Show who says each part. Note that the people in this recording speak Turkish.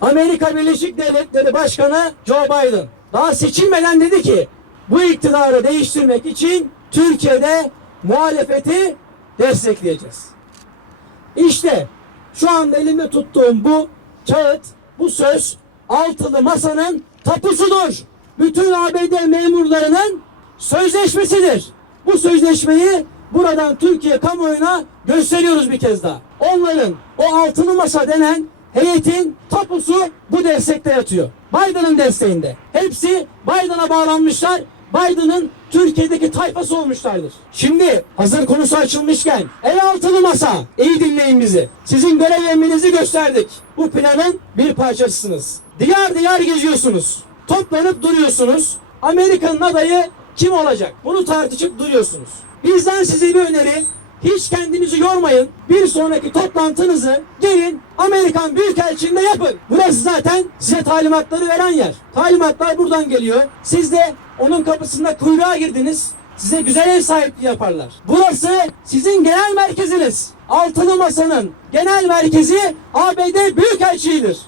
Speaker 1: Amerika Birleşik Devletleri Başkanı Joe Biden daha seçilmeden dedi ki bu iktidarı değiştirmek için Türkiye'de muhalefeti destekleyeceğiz. İşte şu anda elimde tuttuğum bu kağıt, bu söz altılı masanın tapusudur. Bütün ABD memurlarının sözleşmesidir. Bu sözleşmeyi buradan Türkiye kamuoyuna gösteriyoruz bir kez daha. Onların o altılı masa denen heyetin tapusu bu destekte yatıyor. Biden'ın desteğinde. Hepsi Biden'a bağlanmışlar. Biden'ın Türkiye'deki tayfası olmuşlardır. Şimdi hazır konusu açılmışken el altılı masa iyi dinleyin bizi. Sizin görev emrinizi gösterdik. Bu planın bir parçasısınız. Diyar diyar geziyorsunuz. Toplanıp duruyorsunuz. Amerika'nın adayı kim olacak? Bunu tartışıp duruyorsunuz. Bizden size bir öneri. Hiç kendinizi yormayın. Bir sonraki toplantınızı gelin Amerikan Büyükelçiliğinde yapın. Burası zaten size talimatları veren yer. Talimatlar buradan geliyor. Siz de onun kapısında kuyruğa girdiniz. Size güzel ev sahipliği yaparlar. Burası sizin genel merkeziniz. Altılı Masa'nın genel merkezi ABD Büyükelçiliğidir.